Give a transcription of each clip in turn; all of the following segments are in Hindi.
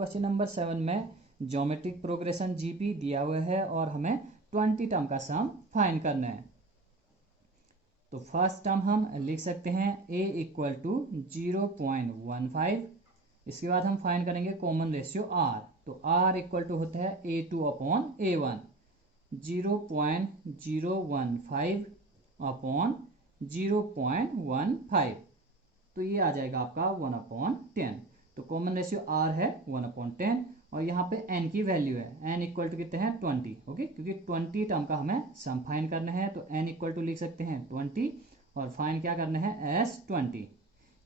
क्वेश्चन नंबर 7 में ज्योमेट्रिक प्रोग्रेशन जीपी दिया हुआ है और हमें 20 टर्म का सम फाइंड करना है। तो फर्स्ट टर्म हम लिख सकते हैं a इक्वल टू 0.15। इसके बाद हम फाइंड करेंगे कॉमन रेशियो r। तो r इक्वल टू होता है a2 अपॉन a1, 0.015 अपॉन 0.15। तो ये आ जाएगा आपका 1/10। तो कॉमन रेशियो r है 1/10 और यहाँ पे n की वैल्यू है n इक्वल टू कितने हैं 20। ओके, क्योंकि 20 टर्म का हमें सम फाइंड करना है तो n इक्वल टू लिख सकते हैं 20 और फाइंड क्या करना है एस 20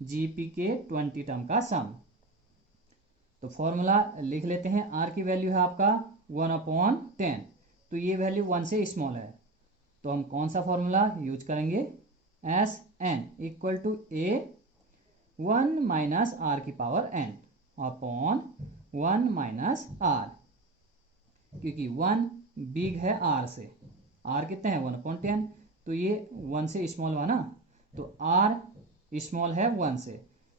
जीपी के 20 टर्म का सम। तो फॉर्मूला लिख लेते हैं। r की वैल्यू है आपका 1/10। तो ये वैल्यू 1 से स्मॉल है तो हम कौन सा फॉर्मूला यूज करेंगे, S n equal to a 1 minus r की power n upon 1 minus r, क्योंकि 1 बिग है r से। r कितने हैं 1/10, तो ये 1 से स्मॉल हुआ ना, तो r स्मॉल है 1 से,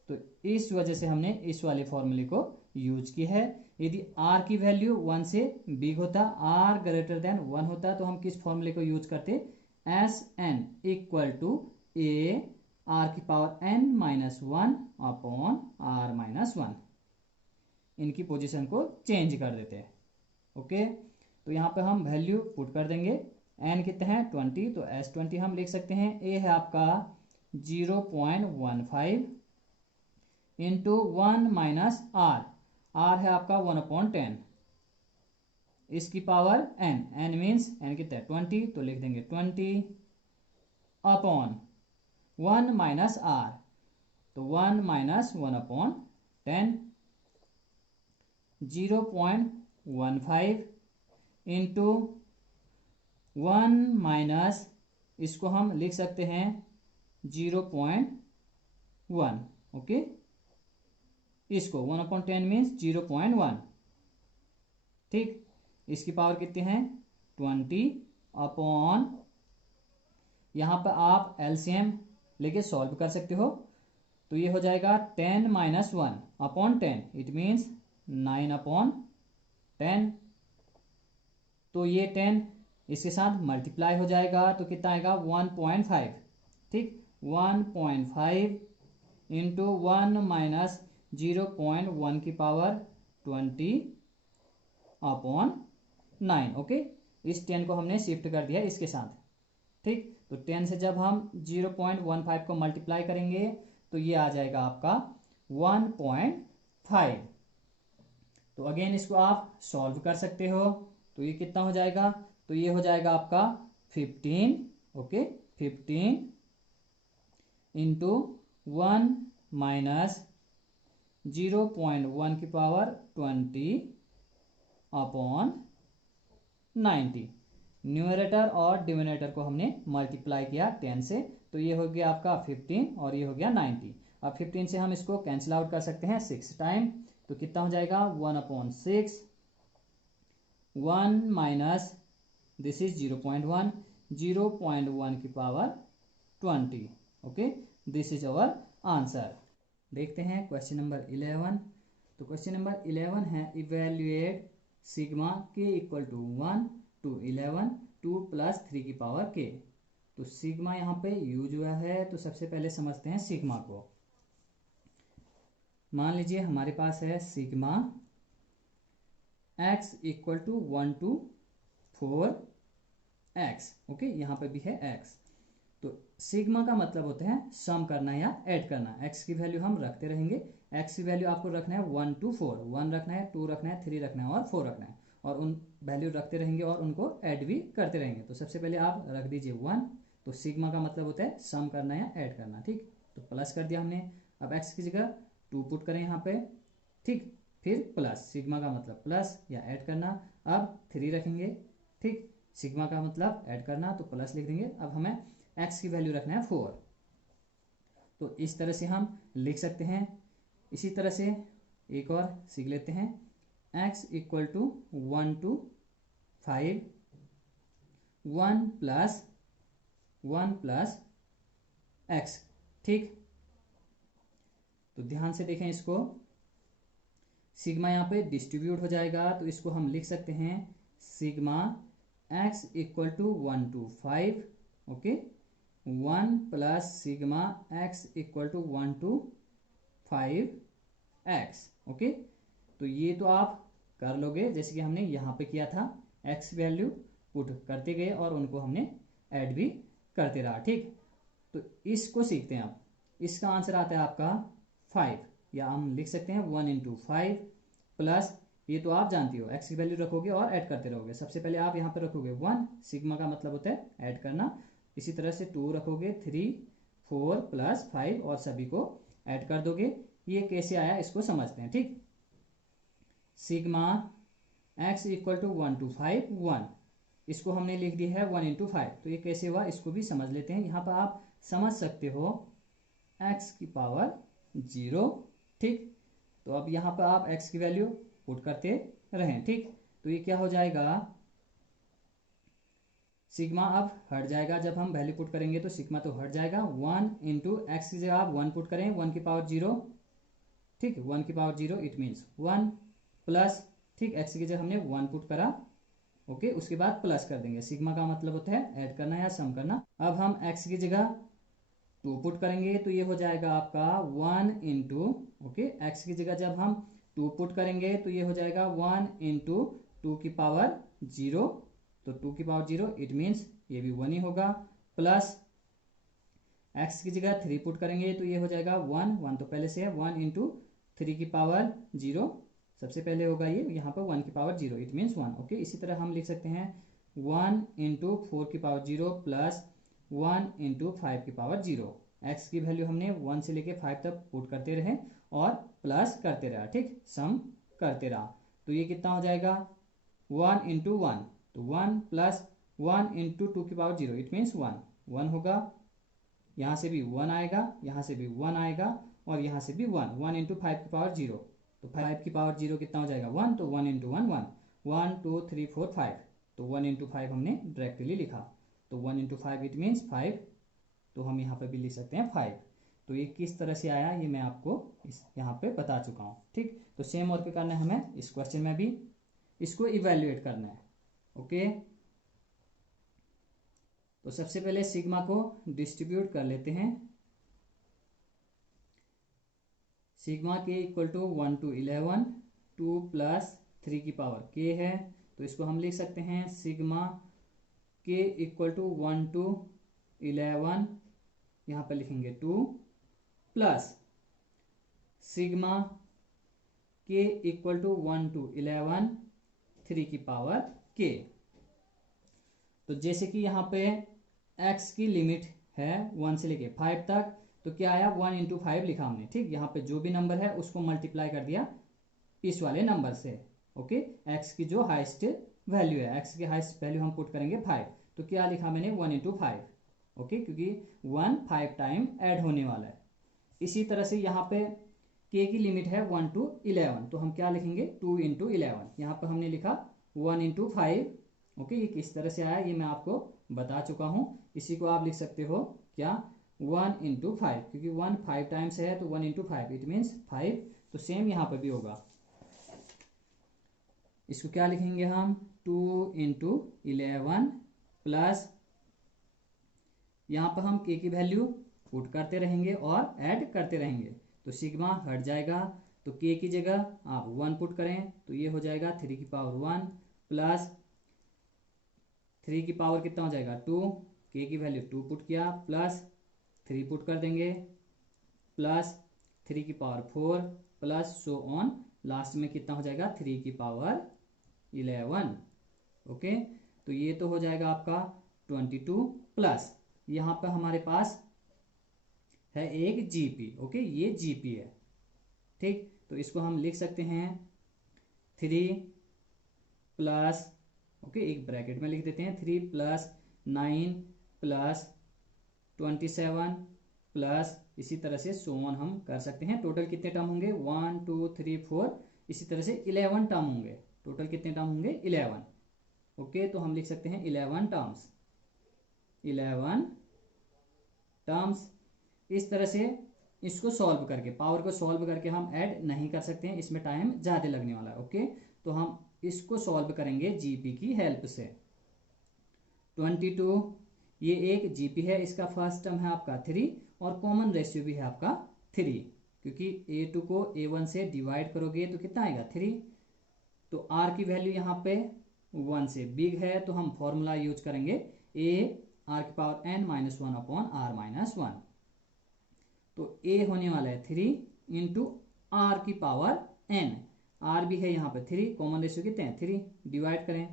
तो इस वजह से हमने इस वाले फॉर्मूले को यूज किया है। यदि r की वैल्यू 1 से बिग होता, r ग्रेटर देन 1 होता, तो हम किस फॉर्मूले को यूज करते, S n equal to a r की power n minus 1 upon r minus 1। इनकी पोजीशन को चेंज कर देते हैं। ओके, तो यहाँ पे हम वैल्यू पुट कर देंगे। n कितने हैं 20, तो s20 हम लिख सकते हैं। a है आपका 0.15 इंटू 1 माइनस r, r है आपका 1/10, इसकी power n, n means n कितना है 20, तो लिख देंगे 20 अपॉन 1 माइनस r, तो 1 माइनस 1/10, 0.15 इंटू 1 माइनस, इसको हम लिख सकते हैं 0.1। ओके, इसको 1/10 मीन्स 0.1। ठीक, इसकी पावर कितनी है 20 अपॉन, यहाँ पर आप एलसीएम लेके सॉल्व कर सकते हो। तो ये हो जाएगा 10 माइनस 1 अपॉन 10, इट मीन्स 9/10। तो ये 10 इसके साथ मल्टीप्लाई हो जाएगा तो कितना आएगा 1.5। ठीक, 1.5 इंटू 1 माइनस 0.1 की पावर 20 अपॉन 9। ओके, इस 10 को हमने शिफ्ट कर दिया इसके साथ। ठीक, तो 10 से जब हम 0.15 को मल्टीप्लाई करेंगे तो ये आ जाएगा आपका 1.5। तो अगेन इसको आप सॉल्व कर सकते हो। तो ये कितना हो जाएगा, तो ये हो जाएगा आपका 15। ओके, 15 इंटू 1 माइनस 0.1 की पावर 20 अपॉन 90। न्यूमरेटर और डिनोमिनेटर को हमने मल्टीप्लाई किया 10 से, तो ये हो गया आपका 15 और ये हो गया 90। अब 15 से हम इसको कैंसिल आउट कर सकते हैं 6 टाइम, तो कितना हो जाएगा 1/6, 1 माइनस दिस इज 0.1, 0.1 की power 20। Okay, this is our answer. देखते हैं क्वेश्चन नंबर 11। तो क्वेश्चन नंबर 11 है evaluate sigma k equal to 1 to 11 2 plus 3 की पावर k। तो सिग्मा यहाँ पे यूज हुआ है, तो सबसे पहले समझते हैं सिग्मा को। मान लीजिए हमारे पास है sigma x equal to 1 to 4x। Okay, यहाँ पे भी है x। तो सिग्मा का मतलब होता है सम करना या ऐड करना। x की वैल्यू हम रखते रहेंगे, x की वैल्यू आपको रखना है 1 to 4, 1 रखना है, 2 रखना है, 3 रखना है और 4 रखना है, और उन वैल्यू रखते रहेंगे और उनको ऐड भी करते रहेंगे। तो सबसे पहले आप रख दीजिए 1। तो सिग्मा का मतलब होता है सम करना या ऐड करना। ठीक, तो प्लस कर दिया हमने। अब x की जगह 2 पुट करें यहाँ पे। ठीक, फिर प्लस, सिग्मा का मतलब प्लस या ऐड करना। अब 3 रखेंगे। ठीक, सिग्मा का मतलब ऐड करना, तो प्लस लिख देंगे। अब हमें x की वैल्यू रखना है 4। तो इस तरह से हम लिख सकते हैं। इसी तरह से एक और सीख लेते हैं, x equal to 1 to 5, 1 plus x। ठीक, तो ध्यान से देखें इसको। सिग्मा यहाँ पे डिस्ट्रीब्यूट हो जाएगा, तो इसको हम लिख सकते हैं sigma x equal to 1 to 5, okay, 1 plus sigma x equal to 1 to 5x, okay. तो ये तो आप कर लोगे जैसे कि हमने यहाँ पे किया था, x वैल्यू पुट करते गए और उनको हमने ऐड भी करते रहा, ठीक। तो इसको सीखते हैं आप। इसका आंसर आता है आपका 5, या हम लिख सकते हैं 1 into 5 प्लस, ये तो आप जानती हो, x की वैल्यू रखोगे और ऐड करते रहोगे। सबसे पहले आप यहाँ पे रखोगे 1, सिग्मा का मतलब होता है ऐड करना। इसी तरह से 2 रखोगे, 3, 4 प्लस 5 और सभी को ऐड कर दोगे। ये कैसे आया इसको समझते हैं, ठीक। Sigma x equal to 1 to 5 1, इसको हमने लिख दिया है 1 into 5। तो ये कैसे हुआ इसको भी समझ लेते हैं। यहाँ पर आप समझ सकते हो x की पावर 0, ठीक। तो अब यहाँ पर आप x की वैल्यू पुट करते रहें, ठीक। तो ये क्या हो जाएगा, सिग्मा अब हट जाएगा। जब हम वैल्यू पुट करेंगे तो सिग्मा तो हट जाएगा। 1 into x की जगह आप 1 पुट करें, 1 की पावर 0, ठीक, 1 की पावर 0 इट मीन्स 1 प्लस, ठीक, x की जगह हमने 1 पुट करा, ओके, उसके बाद प्लस कर देंगे। सिग्मा का मतलब होता है ऐड करना या सम करना। अब हम x की जगह 2 पुट करेंगे तो ये हो जाएगा आपका 1 into, ओके, x की जगह जब हम 2 पुट करेंगे तो ये हो जाएगा 1 into 2 की पावर 0, तो 2 की पावर 0 इट मीन्स ये भी 1 ही होगा, प्लस x की जगह 3 पुट करेंगे तो ये हो जाएगा 1 तो पहले से है, 1 into 3 की पावर 0 सबसे पहले होगा ये, यहाँ पर 1 की पावर 0 इट मीन्स 1, ओके। इसी तरह हम लिख सकते हैं 1 into 4 की पावर 0 प्लस 1 into 5 की पावर 0। x की वैल्यू हमने 1 से लेके 5 तक पुट करते रहे और प्लस करते रहा, ठीक, सम करते रहा। तो ये कितना हो जाएगा 1 into 1, तो 1 प्लस 1 into 2 की पावर 0 इट मीन्स 1 होगा। यहाँ से भी 1 आएगा, यहाँ से भी 1 आएगा और यहाँ से भी 1 into 5 की पावर 0, तो 5 की पावर 0 कितना हो जाएगा 1, तो 1 into 1 1 2 3 4 5, तो 1 into 5 हमने डायरेक्टली लिखा, तो 1 into 5 इट मीन्स 5, तो हम यहाँ पे भी लिख सकते हैं 5। तो ये किस तरह से आया ये मैं आपको यहाँ पे बता चुका हूँ, ठीक। तो सेम और पे करना है हमें इस क्वेश्चन में भी, इसको इवेल्युएट करना है, ओके। तो सबसे पहले सिग्मा को डिस्ट्रीब्यूट कर लेते हैं। सिग्मा के इक्वल टू 1 to 11, 2 प्लस 3 की पावर k है, तो इसको हम लिख सकते हैं सिग्मा के इक्वल टू 1 to 11, यहाँ पर लिखेंगे 2 प्लस सिग्मा के इक्वल टू 1 to 11, 3 की पावर k। तो जैसे कि यहाँ पे x की लिमिट है 1 से लेके 5 तक, तो क्या आया 1 into 5 लिखा हमने, ठीक। यहाँ पे जो भी नंबर है उसको मल्टीप्लाई कर दिया इस वाले नंबर से, ओके। x की जो हाईएस्ट वैल्यू है, x की हाईएस्ट वैल्यू हम पुट करेंगे 5, तो क्या लिखा मैंने 1 into 5, ओके, क्योंकि 1 5 टाइम ऐड होने वाला है। इसी तरह से यहाँ पे k की लिमिट है 1 to 11, तो हम क्या लिखेंगे 2 into 11, यहाँ पर हमने लिखा 1 into 5, ओके। ये किस तरह से आया ये मैं आपको बता चुका हूँ। इसी को आप लिख सकते हो क्या 1 into 5, क्योंकि 1 5 टाइम्स है तो 1 into 5 इट मीन्स 5। तो सेम यहाँ पर भी होगा, इसको क्या लिखेंगे हम 2 into 11 प्लस, यहाँ पर हम k की वैल्यू पुट करते रहेंगे और ऐड करते रहेंगे, तो सिग्मा हट जाएगा, तो k की जगह आप 1 पुट करें तो ये हो जाएगा 3 की पावर 1 प्लस 3 की पावर कितना हो जाएगा 2, k की वैल्यू 2 पुट किया प्लस 3 पुट कर देंगे प्लस 3 की power 4 plus so on, last में कितना हो जाएगा 3 की पावर 11, ओके। तो ये तो हो जाएगा आपका 22 प्लस यहाँ पर हमारे पास है एक जीपी, ओके, ये जीपी है, ठीक। तो इसको हम लिख सकते हैं 3 प्लस, ओके, एक ब्रैकेट में लिख देते हैं 3 प्लस 9 प्लस 27 प्लस, इसी तरह से सो ऑन हम कर सकते हैं। टोटल कितने टर्म होंगे 1 2 3 4, इसी तरह से 11 टर्म होंगे। टोटल कितने टर्म होंगे 11, ओके। तो हम लिख सकते हैं 11 टर्म्स, 11 टर्म्स। इस तरह से इसको सॉल्व करके, पावर को सॉल्व करके हम ऐड नहीं कर सकते हैं, इसमें टाइम ज़्यादा लगने वाला है। ओके, तो हम इसको सॉल्व करेंगे जीपी की हेल्प से। 22 ये एक जीपी है, इसका फर्स्ट टर्म है आपका 3 और कॉमन रेशियो भी है आपका 3, क्योंकि A2 को A1 से डिवाइड करोगे तो कितना आएगा 3। तो R की वैल्यू यहाँ पे 1 से बिग है, तो हम फॉर्मूला यूज करेंगे A R की power n minus 1 upon R minus 1। तो A होने वाला है 3 इंटू R की पावर n, R भी है यहाँ पे 3, कॉमन रेशियो कितने हैं 3, डिवाइड करें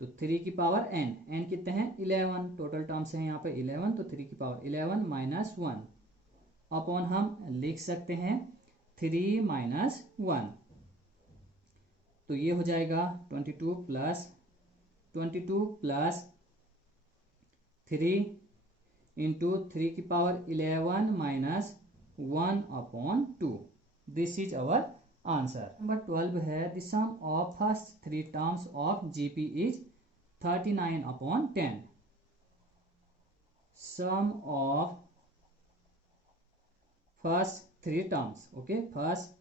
तो 3 की पावर n कितने हैं 11, टोटल टर्म्स हैं यहाँ पे 11, तो 3 की पावर 11 माइनस 1 अपॉन हम लिख सकते हैं 3 माइनस 1। तो ये हो जाएगा 22 प्लस 3 इंटू 3 की power 11 minus 1 upon 2। This is our answer. Number 12 है the sum of first 3 terms of GP is 39 upon 10। Sum of first 3 terms, okay, first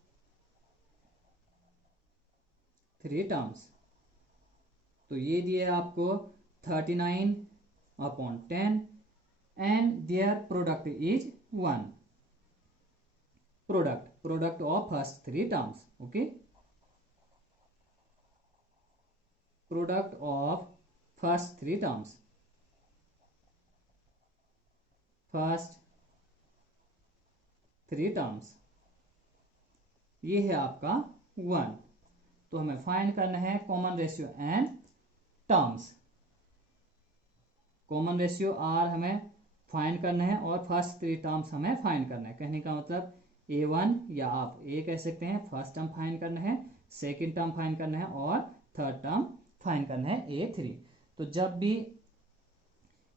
3 terms, तो ये दिए आपको 39 upon 10 and their product is 1। Product of first 3 terms, okay, product of first 3 terms, first 3 terms, ये है आपका 1। तो हमें फाइंड करना है common ratio and terms. Common ratio r हमें फाइंड करना है और फर्स्ट 3 टर्म्स हमें फाइंड करना है। कहने का मतलब A1 या आप A कह सकते हैं, फर्स्ट टर्म फाइंड करना है, सेकंड टर्म फाइंड करना है और थर्ड टर्म फाइंड करना है A3। तो जब भी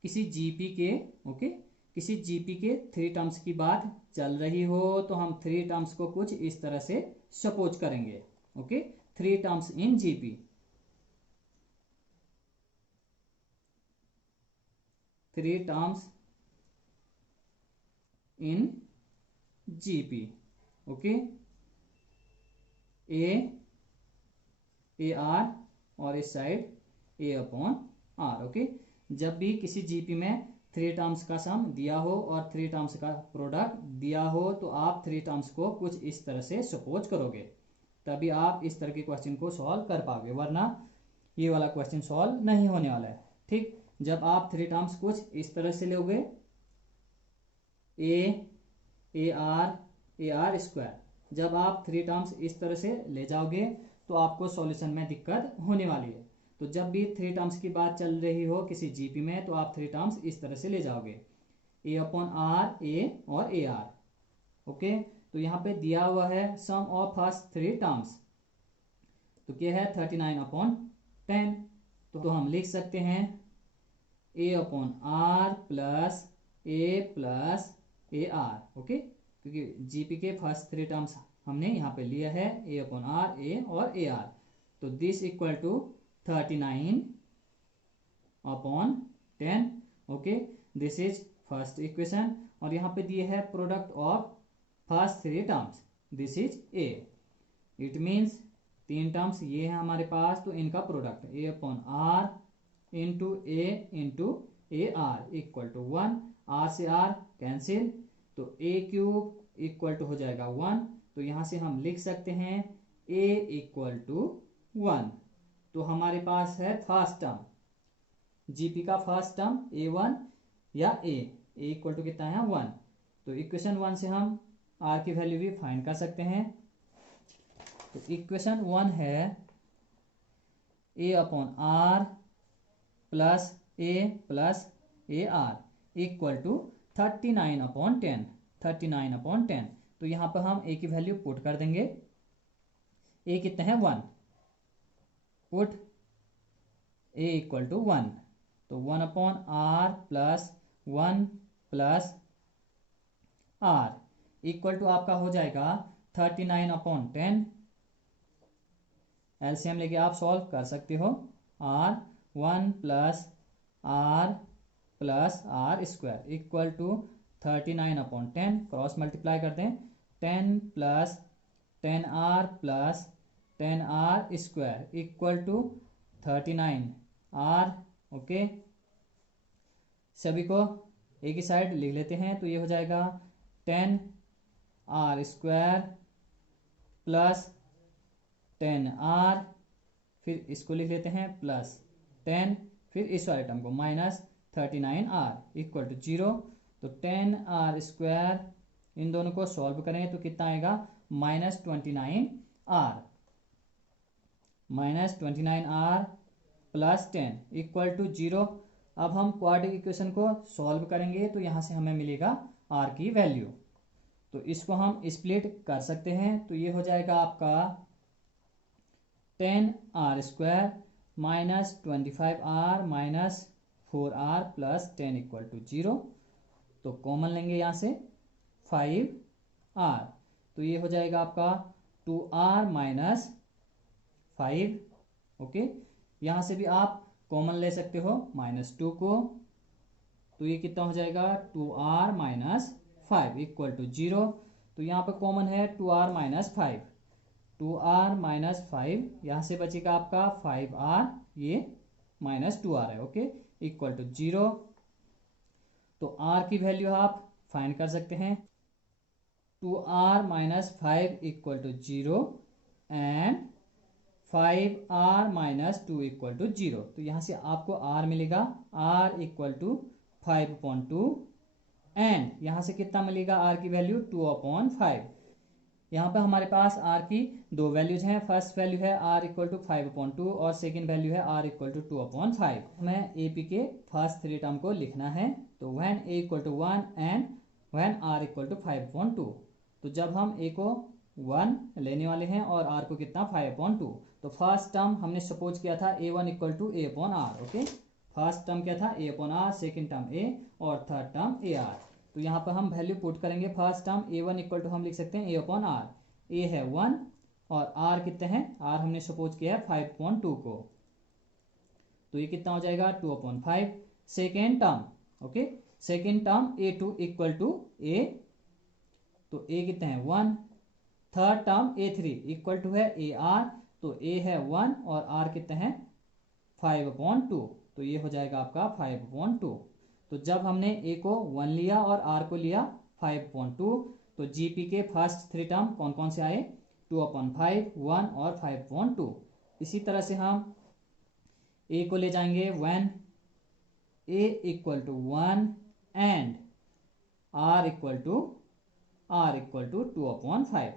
किसी जीपी के, ओके, किसी जीपी के 3 टर्म्स की बात चल रही हो तो हम 3 टर्म्स को कुछ इस तरह से सपोज करेंगे। Okay, 3 terms in GP, 3 terms in GP, okay, a r और इस side a upon r. Okay, जब भी किसी जीपी में 3 टर्म्स का सम दिया हो और 3 टर्म्स का प्रोडक्ट दिया हो तो आप 3 टर्म्स को कुछ इस तरह से सपोज करोगे, तभी आप इस तरह के क्वेश्चन को सॉल्व कर पाओगे, वरना ये वाला क्वेश्चन सॉल्व नहीं होने वाला है। ठीक, जब आप 3 टर्म्स कुछ इस तरह से लोगे, ए आर स्क्वायर, जब आप 3 टर्म्स इस तरह से ले जाओगे तो आपको सॉल्यूशन में दिक्कत होने वाली है। तो जब भी 3 टर्म्स की बात चल रही हो किसी जीपी में तो आप 3 टर्म्स इस तरह से ले जाओगे, ए अपॉन आर, ए और ए आर। ओके, तो यहाँ पे दिया हुआ है सम ऑफ फर्स्ट 3 टर्म्स, तो क्या है 39 अपॉन 10। तो हम लिख सकते हैं a upon r plus A r. Okay, क्योंकि जीपी के फर्स्ट 3 टर्म्स हमने यहाँ पे लिया है ए अपॉन आर, ए और ए आर। तो this equal to 39 upon 10। Okay, this is first equation. और यहाँ पे दिए है product of first 3 terms, this is a. It means 3 terms ये है हमारे पास, तो इनका product a upon r into a r equal to 1। R से आर कैंसिल, तो ए क्यूब इक्वल टू हो जाएगा 1। तो यहाँ से हम लिख सकते हैं ए इक्वल टू 1। तो हमारे पास है फर्स्ट टर्म, जीपी का फर्स्ट टर्म A1 या ए इक्वल टू कितना है 1। तो इक्वेशन 1 से हम आर की वैल्यू भी फाइंड कर सकते हैं। तो इक्वेशन 1 है a upon r plus A r equal to 39 upon 10, 39 upon 10। तो यहाँ पर हम ए की वैल्यू पुट कर देंगे, ए कितना है 1, पुट ए इक्वल टू 1। तो 1 upon r plus 1 plus r equal to आपका हो जाएगा 39 अपॉन 10। एलसीएम लेके आप सॉल्व कर सकते हो। R 1 plus R square equal to 39/10 cross multiply कर दें 10 plus 10r plus 10r square equal to 39r। Okay, सभी को एक ही साइड लिख लेते हैं तो ये हो जाएगा 10r स्क्वायर प्लस 10r, फिर इसको लिख लेते हैं प्लस 10, फिर इस वाले टर्म को माइनस 39r इक्वल टू 0। तो 10r स्क्वायर इन दोनों को सॉल्व करें तो कितना आएगा -29r प्लस 10 इक्वल टू 0। अब हम क्वाड्रेटिक इक्वेशन को सॉल्व करेंगे तो यहाँ से हमें मिलेगा r की वैल्यू, तो इसको हम स्प्लिट कर सकते हैं। तो ये हो जाएगा आपका 10r square minus 25r minus 4r plus 10 equal to 0। तो कॉमन लेंगे यहाँ से 5r, तो ये हो जाएगा आपका 2r माइनस 5। ओके, यहाँ से भी आप कॉमन ले सकते हो -2 को, तो ये कितना हो जाएगा 2r माइनस 5 इक्वल टू 0। तो यहाँ पर कॉमन है 2r माइनस 5, 2r माइनस 5 यहाँ से बचेगा आपका 5r, ये -2r है। Okay, equal to 0। तो r की वैल्यू आप फाइंड कर सकते हैं 2r minus 5 equal to 0 and 5r minus 2 equal to 0। तो यहाँ से आपको r मिलेगा r इक्वल टू 5/2 एंड यहाँ से कितना मिलेगा r की वैल्यू 2/5। यहाँ पर हमारे पास r की दो वैल्यूज हैं, फर्स्ट वैल्यू है r इक्वल टू 5/2 और सेकेंड वैल्यू है r इक्वल टू 2/5। हमें AP के फर्स्ट थ्री टर्म को लिखना है, तो when a equal to 1 and when r equal to 5/2। तो जब हम a को 1 लेने वाले हैं और r को कितना 5/2, तो फर्स्ट टर्म हमने सपोज किया था a1 equal to a/r। Okay, first term क्या था a/r, सेकेंड टर्म a और थर्ड टर्म ar। तो यहाँ पर हम वैल्यू पुट करेंगे। First term a1 equal to हम लिख सकते हैं a/r, a है 1 और r कितने हैं, r हमने सपोज किया है 5/2 को, तो ये कितना हो जाएगा 2/5। Second term, okay, second term a2 equal to a, तो a कितने हैं 1। Third term a3 equal to है ar, तो a है 1 और r कितने हैं 5/2, तो ये हो जाएगा आपका 5/2। तो जब हमने a को 1 लिया और r को लिया 5/2, तो GP के फर्स्ट थ्री टर्म कौन कौन से आए 2/5, 1 और 5/2। इसी तरह से हम a को ले जाएंगे when a equal to 1 and r equal to 2/5।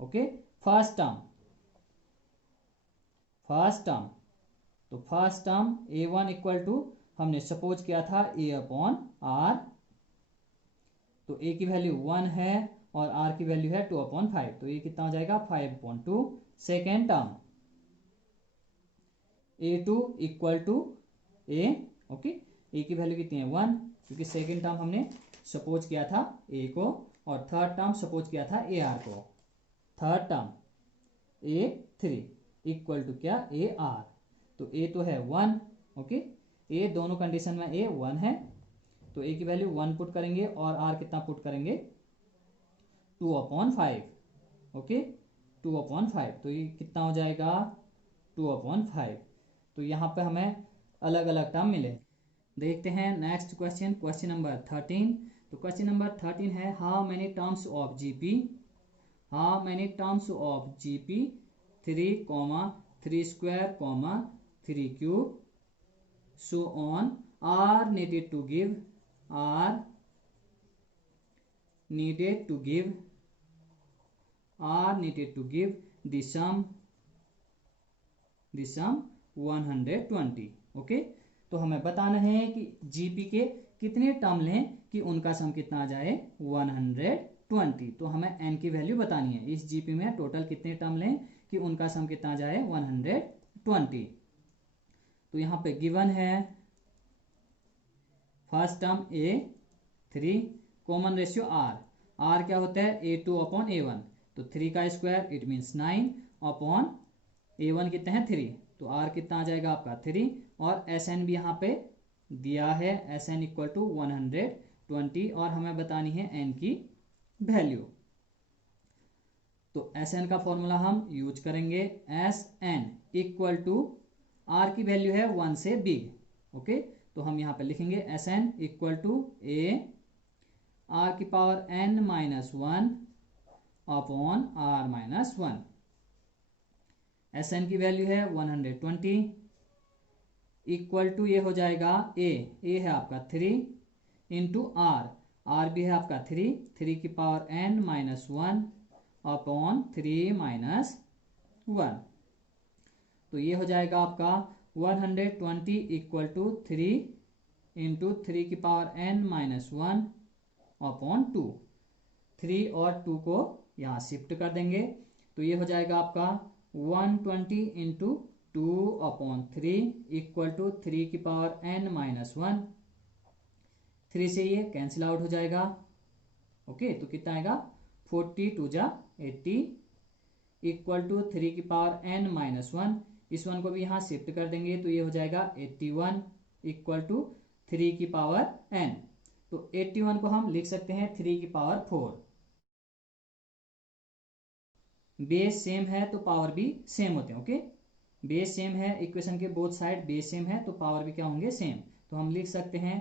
Okay, first term, तो first term a1 equal to हमने सपोज किया था a/r, तो a की वैल्यू 1 है और r की वैल्यू है 2/5, तो ये कितना हो जाएगा 5/2। Second term a2 equal to a, okay, a की वैल्यू कितनी है 1, क्योंकि सेकेंड टर्म हमने सपोज किया था a को और थर्ड टर्म सपोज किया था ar को। Third term a3 equal to क्या ar, तो a तो है 1, ओके, a दोनों कंडीशन में a 1 है, तो a की वैल्यू 1 पुट करेंगे और r कितना पुट करेंगे 2/5। ओके, 2/5, तो ये कितना हो जाएगा 2/5। तो यहाँ पे हमें अलग अलग टर्म मिले। देखते हैं नेक्स्ट क्वेश्चन, क्वेश्चन नंबर 13। तो क्वेश्चन नंबर 13 है how many terms of GP, how many terms of GP 3, 3 square, 3 cube, so on are needed to give the sum 120। Okay, तो हमें बताना है कि GP के कितने टर्म लें कि उनका सम कितना आ जाए 120। तो हमें n की वैल्यू बतानी है, इस GP में टोटल कितने टर्म लें कि उनका सम कितना आ जाए 120। तो यहाँ पे गिवन है first term a3, common ratio r क्या होता है a2/a1, तो 3 का square it means 9 upon a1 कितना है 3, तो r कितना आ जाएगा आपका 3 और Sn भी यहाँ पे दिया है, Sn इक्वल टू 20 और हमें बतानी है n की वैल्यू। तो एस एन का फॉर्मूला हम यूज करेंगे। S N equal to R की वैल्यू है 1 से बिग। ओके, तो हम यहां पे लिखेंगे s N equal to a are की power n minus 1 upon r minus 1। S n की वैल्यू है 120 इक्वल टू ये हो जाएगा ए है आपका 3 इंटू आर भी है आपका 3 की power n minus 1 upon 3 minus 1। तो ये हो जाएगा आपका 120 इक्वल टू 3 इंटू 3 की पावर n माइनस 1 अपॉन 2। 3 और 2 को यहाँ शिफ्ट कर देंगे तो ये हो जाएगा आपका 120 इंटू 2 अपॉन 3 इक्वल टू 3 की पावर n माइनस 1। 3 से ये कैंसिल आउट हो जाएगा। ओके, तो कितना आएगा 42 जा 80 इक्वल टू 3 की पावर n माइनस 1। इस वन को भी यहाँ शिफ्ट कर देंगे तो ये हो जाएगा 81 इक्वल टू 3 की पावर n। तो 81 को हम लिख सकते हैं 3 की पावर 4। बेस सेम है तो पावर भी सेम होते हैं। ओके, बेस सेम है, इक्वेशन के बोथ साइड बेस सेम है तो पावर भी क्या होंगे सेम। तो हम लिख सकते हैं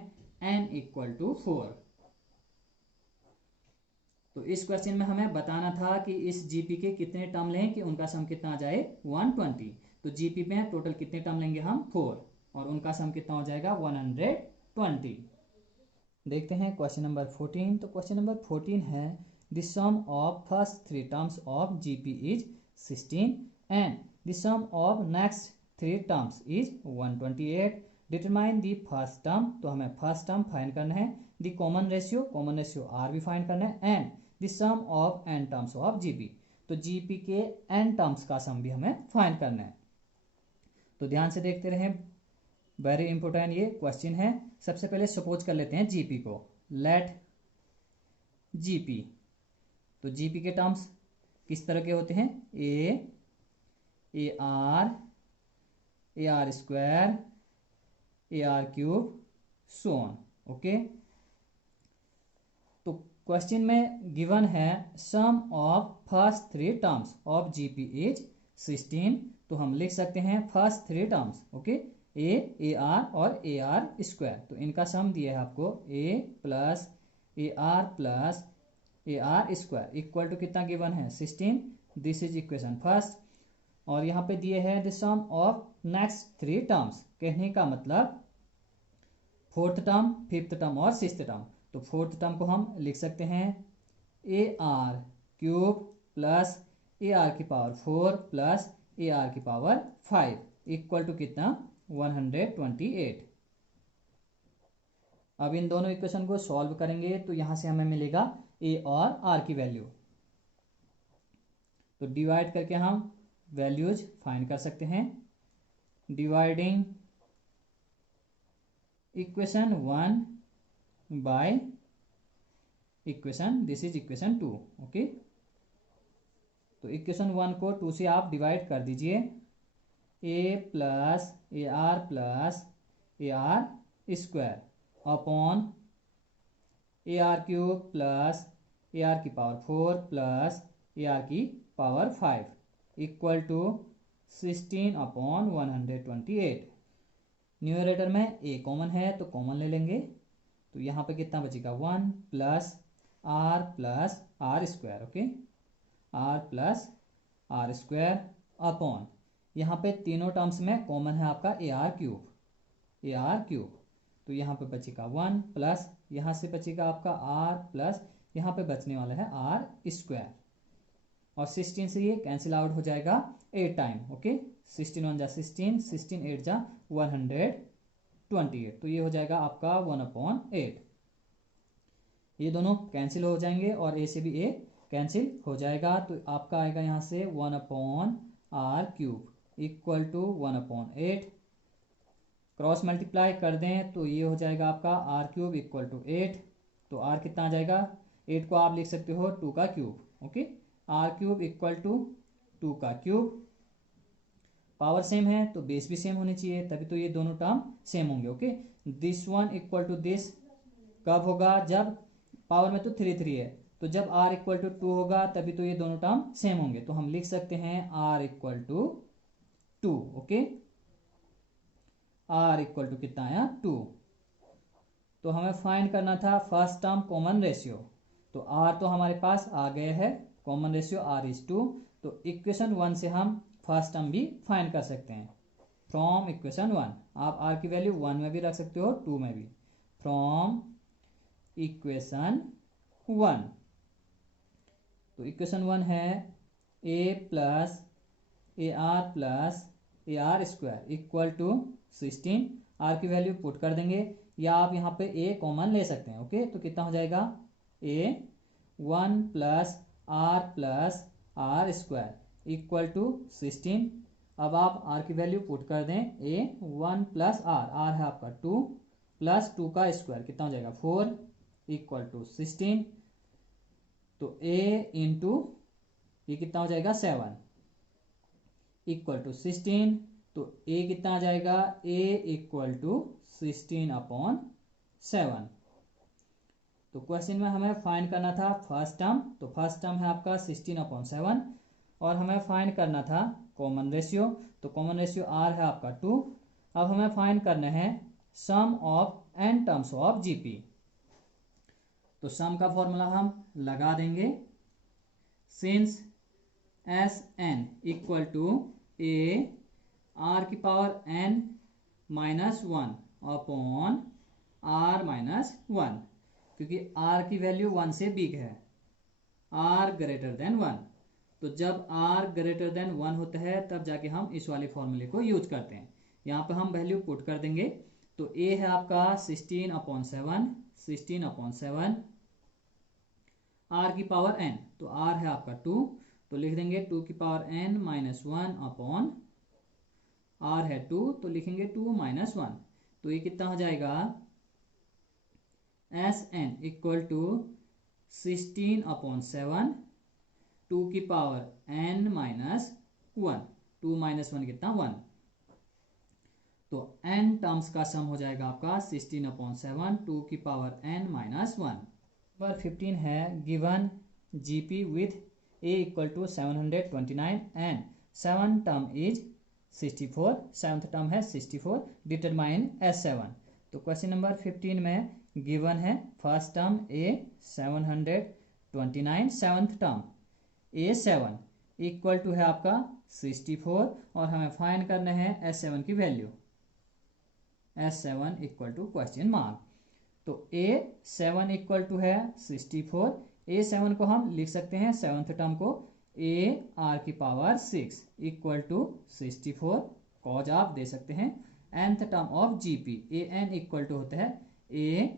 n इक्वल टू 4। तो इस क्वेश्चन में हमें बताना था कि इस जीपी के कितने टर्म लें कि उनका सम कितना आ जाए 120। तो जीपी में टोटल कितने टर्म लेंगे हम 4 और उनका सम कितना हो जाएगा 120। देखते हैं क्वेश्चन नंबर 14। तो क्वेश्चन नंबर 14 है the sum of first 3 terms of GP is 16 and the sum of next 3 terms is 128। Determine the first term. तो हमें फर्स्ट टर्म फाइंड करना है। द कॉमन रेशियो आर भी फाइंड करना है and the sum of N terms of GP. तो जीपी के एन टर्म्स का सम भी हमें फाइंड करना है। तो ध्यान से देखते रहें, वेरी इंपॉर्टेंट ये क्वेश्चन है। सबसे पहले सपोज कर लेते हैं जीपी को। Let GP. तो जीपी के टर्म्स किस तरह के होते हैं A R square a are cube so on. Okay, तो क्वेश्चन में गिवन है sum of first 3 terms of GP is 16। तो हम लिख सकते हैं first 3 terms. Okay, a r और ए आर स्क्वायर। तो इनका सम दिया है आपको A are square equal to कितना गिवन है 16। This is equation first. और यहाँ पे दिए है the sum of next 3 terms. कहने का मतलब फोर्थ टर्म, फिफ्थ टर्म और सिक्स्थ टर्म। तो फोर्थ टर्म को हम लिख सकते हैं A R cube plus A R की पावर 4 प्लस ए आर की पावर 5 इक्वल टू कितना 128। अब इन दोनों इक्वेशन को सॉल्व करेंगे तो यहां से हमें मिलेगा ए और आर की वैल्यू। तो डिवाइड करके हम वैल्यूज फाइंड कर सकते हैं। Dividing equation 1 by equation, this is equation 2। Okay, तो इक्वेशन 1 को 2 से आप डिवाइड कर दीजिए। A are square upon A are cube plus A R की पावर 4 प्लस ए आर की power 5 equal to 16 upon 128। Numerator में ए कॉमन है तो कॉमन ले लेंगे। तो यहाँ पे कितना बचेगा 1 plus R square. Okay, R plus R square upon यहाँ पे तीनों टर्म्स में कॉमन है आपका ए आर क्यूब। तो यहाँ पे बचेगा 1 प्लस यहाँ से बचेगा आपका आर प्लस यहाँ पे बचने वाला है आर स्क्वायर। और 16 से ये कैंसिल आउट हो जाएगा 8 टाइम। ओके, 16 1 जा 16, 16 8 जा 128। तो ये हो जाएगा आपका 1/8। ये दोनों कैंसिल हो जाएंगे और ए से भी ए कैंसिल हो जाएगा। तो आपका आएगा यहाँ से 1/r³ equal to 1/8। Cross multiply कर दें तो ये हो जाएगा आपका r³ इक्वल टू 8। तो r कितना आ जाएगा 8 को आप लिख सकते हो 2 का cube. Okay, r³ equal to 2 का क्यूब। पावर सेम है तो बेस भी सेम होनी चाहिए, तभी तो ये दोनों टर्म सेम होंगे। Okay, this one equal to this कब होगा, जब पावर में तो 3 3 है, तो जब r इक्वल टू 2 होगा तभी तो ये दोनों टर्म सेम होंगे। तो हम लिख सकते हैं r equal to 2। Okay, r equal to कितना आया 2। तो हमें फाइंड करना था फर्स्ट टर्म कॉमन रेशियो। तो r तो हमारे पास आ गए है, कॉमन रेशियो r इज 2। तो इक्वेशन 1 से हम फर्स्ट टर्म भी फाइंड कर सकते हैं फ्रॉम इक्वेशन 1। आप r की वैल्यू 1 में भी रख सकते हो, 2 में भी। फ्रॉम इक्वेशन 1, तो इक्वेशन 1 है a plus AR square equal to 16। r की वैल्यू पुट कर देंगे, या आप यहाँ पे a कॉमन ले सकते हैं। ओके, तो कितना हो जाएगा a 1 plus r square equal to 16। अब आप r की वैल्यू पुट कर दें, a 1 प्लस r है आपका 2 प्लस 2 का स्क्वायर कितना हो जाएगा 4 इक्वल टू 16। तो a इंटू ये कितना हो जाएगा 7 इक्वल टू 16। तो a कितना आ जाएगा, a इक्वल टू 16/7। तो क्वेश्चन में हमें फाइंड करना था फर्स्ट टर्म, तो फर्स्ट टर्म है आपका 16/7 और हमें फाइंड करना था कॉमन रेशियो। तो कॉमन रेशियो r है आपका 2। अब हमें फाइंड करना है sum of n terms of GP. तो सम का फॉर्मूला हम लगा देंगे, since Sn equal to a r की power n minus 1 upon r minus 1, क्योंकि r की वैल्यू 1 से बिग है, r ग्रेटर देन 1। तो जब r ग्रेटर देन 1 होता है तब जाके हम इस वाले फॉर्मूले को यूज करते हैं। यहाँ पे हम वैल्यू पुट कर देंगे। तो a है आपका 16/7 r की पावर n, तो r है आपका 2, तो लिख देंगे 2 की power n minus 1 upon r है 2, तो लिखेंगे 2 माइनस 1। तो ये कितना हो जाएगा Sn इक्वल टू 16/7 2 की पावर n माइनस 1, 2 माइनस 1 कितना 1। तो n टर्म्स का सम हो जाएगा आपका 16/7 2 की पावर n माइनस 1। नंबर 15 है given GP with a equal to 729 and 7 term is 64, 7th term है 64, डिटरमाइन S7। तो क्वेश्चन नंबर 15 में गिवन है first term a 729, 7th term a7 equal to है आपका 64 और हमें फाइंड करना है S7 की वैल्यू। S7 equal to question mark. तो a7 इक्वल टू है 64, a7 को हम लिख सकते हैं 7th टर्म को a r की पावर 6 इक्वल टू 64, कॉज आप दे सकते हैं। nth term of GP an equal to होता है a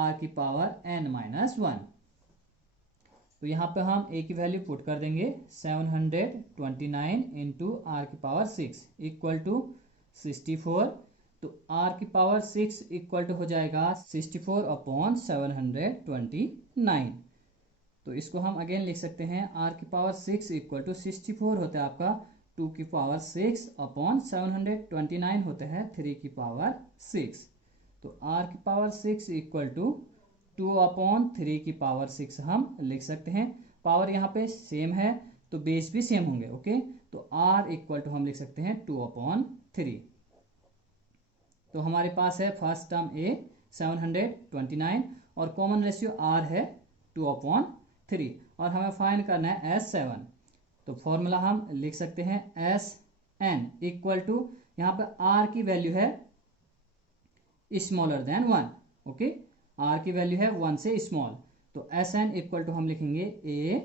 r की पावर n माइनस 1। तो यहाँ पे हम a की वैल्यू पुट कर देंगे 729 इंटू r की पावर 6 इक्वल टू 64। तो r की पावर 6 इक्वल टू हो जाएगा 64/729। तो इसको हम अगेन लिख सकते हैं r की पावर 6 इक्वल टू 64 होता है आपका 2 की पावर 6/729 होता है 3 की पावर 6। तो r की पावर 6 इक्वल टू 2/3 की पावर 6 हम लिख सकते हैं। पावर यहाँ पे सेम है तो बेस भी सेम होंगे। ओके, तो r इक्वल टू हम लिख सकते हैं 2/3। तो हमारे पास है फर्स्ट टर्म a 729 और कॉमन रेशियो r है 2/3 और हमें फाइंड करना है S7। तो फॉर्मूला हम लिख सकते हैं Sn इक्वल टू, यहाँ पे r की वैल्यू है स्मॉलर देन 1। ओके, r की वैल्यू है 1 से स्मॉल, तो Sn इक्वल टू हम लिखेंगे a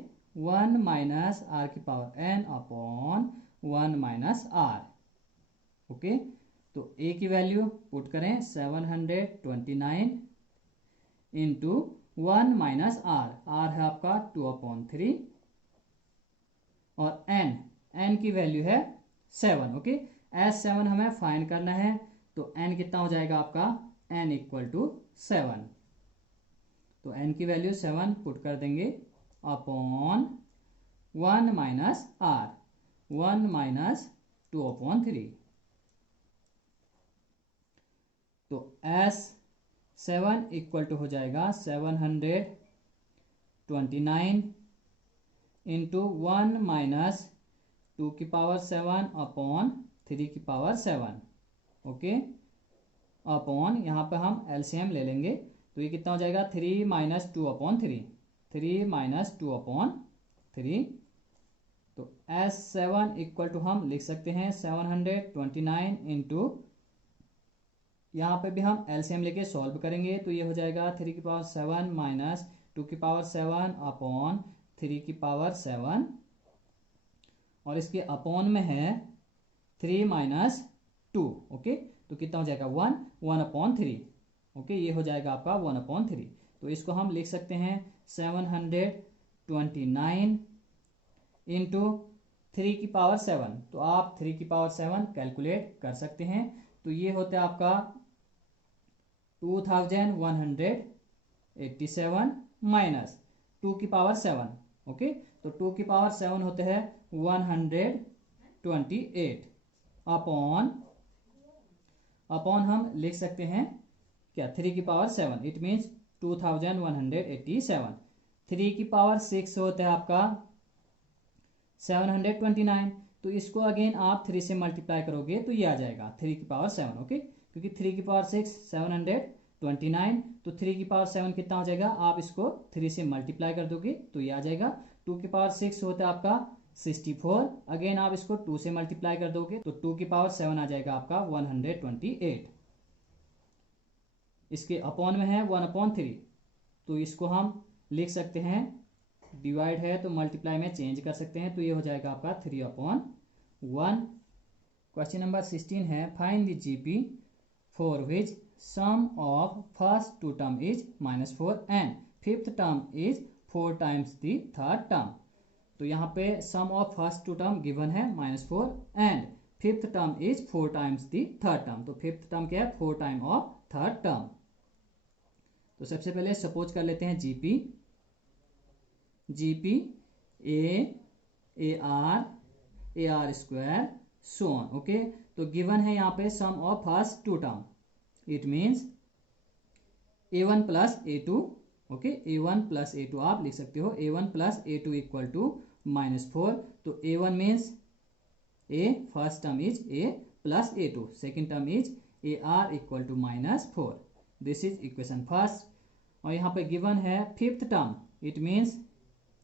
1 माइनस r की power n upon 1 minus r। Okay, तो a की वैल्यू पुट करें 729 इंटू 1 माइनस r है आपका 2/3 और n की वैल्यू है 7। ओके, S7 हमें फाइंड करना है, तो n कितना हो जाएगा आपका n इक्वल टू 7। तो n की वैल्यू 7 पुट कर देंगे अपॉन 1 माइनस r, 1 माइनस 2/3। तो 7 इक्वल टू हो जाएगा 729 इंटू 1 माइनस 2 की पावर 7 अपॉन 3 की पावर 7, ओके, अपॉन यहाँ पे हम एलसीएम ले लेंगे तो ये कितना हो जाएगा 3 माइनस 2 अपॉन 3, 3 माइनस 2 अपॉन 3। तो S7 इक्वल टू हम लिख सकते हैं 729 इंटू, यहाँ पे भी हम एलसीएम लेके सॉल्व करेंगे तो ये हो जाएगा 3 की पावर 7 माइनस 2 की पावर 7 अपॉन 3 की पावर 7, और इसके अपॉन में है 3 माइनस 2, ओके, तो कितना हो जाएगा 1 अपॉन 3, ओके, ये हो जाएगा आपका 1 अपॉन 3। तो इसको हम लिख सकते हैं 729 इंटू 3 की पावर 7, तो आप 3 की पावर 7 कैलकुलेट कर सकते हैं। तो ये होता है आपका 2187 माइनस 2 की पावर 7, ओके, तो 2 की पावर 7 होते हैं 128 अपॉन हम लिख सकते हैं क्या 3 की पावर 7, इट मीन्स 2187। 3 की पावर 6 होता है आपका 729, तो इसको अगेन आप 3 से मल्टीप्लाई करोगे तो ये आ जाएगा 3 की पावर 7, ओके, क्योंकि 3 की पावर 6 729, तो 3 की पावर 7 कितना हो जाएगा, आप इसको 3 से मल्टीप्लाई कर दोगे तो ये आ जाएगा। 2 की पावर 6 होता है आपका 64, अगेन आप इसको 2 से मल्टीप्लाई कर दोगे तो 2 की पावर 7 आ जाएगा आपका 128। इसके अपॉन में है 1 अपॉन 3, तो इसको हम लिख सकते हैं, डिवाइड है तो मल्टीप्लाई में चेंज कर सकते हैं, तो ये हो जाएगा आपका 3 अपॉन 1। क्वेश्चन नंबर 16 है, find the GP for which sum of first 2 term is -4 and fifth term is 4 times the third term. तो यहाँ पे sum of first 2 term given है -4 and fifth term is 4 times the third term. तो फिफ्थ टर्म क्या है, 4 टाइम ऑफ थर्ड टर्म। तो सबसे पहले सपोज कर लेते हैं GP a are square so on, okay. तो गिवन है यहाँ पे sum of first 2 term, it means a1 plus a2, okay, a1 plus a2 आप लिख सकते हो, a1 plus a2 equal to -4। तो a1 means a, first term is a plus a2, second term is ar equal to -4, this is equation first. और यहाँ पे गिवन है fifth term, it means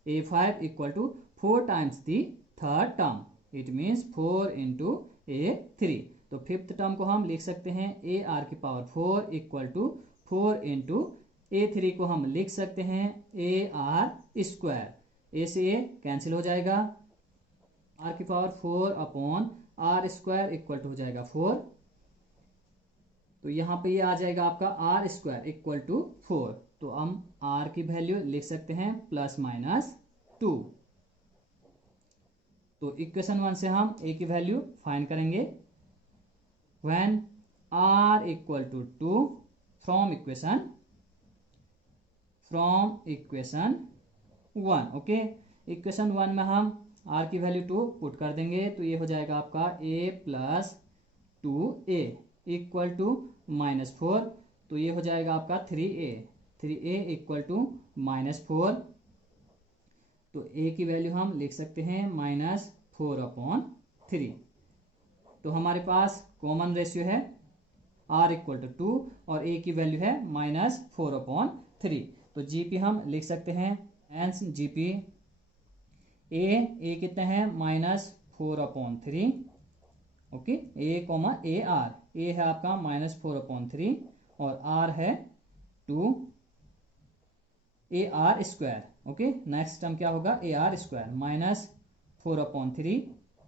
a5 equal to 4 times the third term, it means 4 into a3। तो फिफ्थ टर्म को हम लिख सकते हैं ar की power 4 equal to 4 into a3 को हम लिख सकते हैं ar स्क्वायर, a से a कैंसिल हो जाएगा, r की power 4 upon r square equal to हो जाएगा 4। तो यहाँ पे ये आ जाएगा आपका r स्क्वायर इक्वल टू 4। तो हम r की वैल्यू लिख सकते हैं +-2। तो इक्वेशन 1 से हम a की वैल्यू फाइंड करेंगे when r equal to 2 from equation 1, okay. Equation 1 में हम r की वैल्यू 2 पुट कर देंगे तो ये हो जाएगा आपका a + 2a इक्वल टू -4। तो ये हो जाएगा आपका 3a इक्वल टू -4। तो a की वैल्यू हम लिख सकते हैं -4/3। तो हमारे पास कॉमन रेशियो है r इक्वल टू 2 और a की वैल्यू है -4/3। तो जीपी हम लिख सकते हैं एंस जीपी a कितने हैं -4/3, ओके, a r, a है आपका -4/3 और r है 2ar square, okay. Next term क्या होगा ar स्क्वायर -4/3,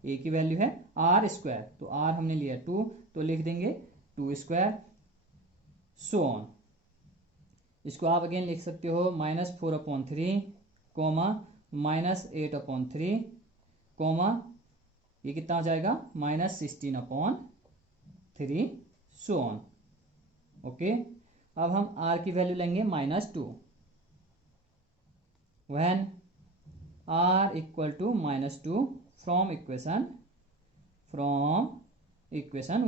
a की वैल्यू है r स्क्वायर, तो r हमने लिया 2 तो लिख देंगे 2 स्क्वायर सो ऑन। इसको आप अगेन लिख सकते हो -4/3 -8/3 ये कितना हो जाएगा -16/3 सो ऑन, ओके। अब हम r की वैल्यू लेंगे -2 when r equal to -2 from equation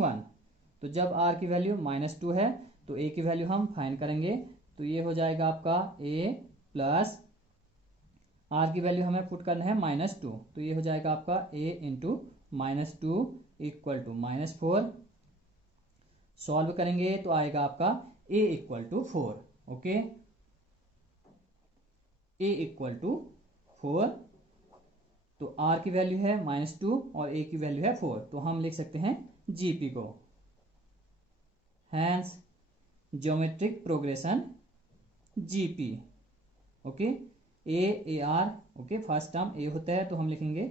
1। तो जब r की वैल्यू -2 है तो ए की वैल्यू हम फाइंड करेंगे, तो ये हो जाएगा आपका ए प्लस आर की वैल्यू हमें पुट करना है -2, तो ये हो जाएगा आपका a into -2 equal to -4। Solve करेंगे तो आएगा आपका a equal to 4। Okay, a equal to 4, तो आर की वैल्यू है -2 और ए की वैल्यू है 4, तो हम लिख सकते हैं जीपी को। Hence geometric progression GP. Okay, a r, okay, first term a होता है तो हम लिखेंगे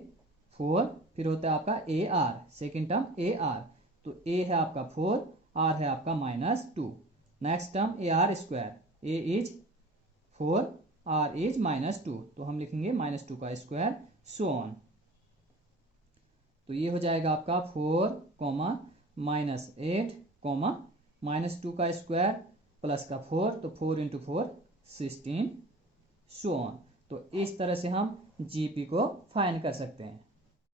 4, फिर होता है आपका A R, second term A are, तो ए है आपका 4, आर है आपका -2। Next term A are square, A is 4, R is -2, तो हम लिखेंगे -2 का स्क्वायर, सो ऑन। तो ये हो जाएगा आपका 4, -8, -2 का स्क्वायर प्लस का 4, तो 4 इंटू 4 16, सो ऑन। तो इस तरह से हम जीपी को फाइंड कर सकते हैं।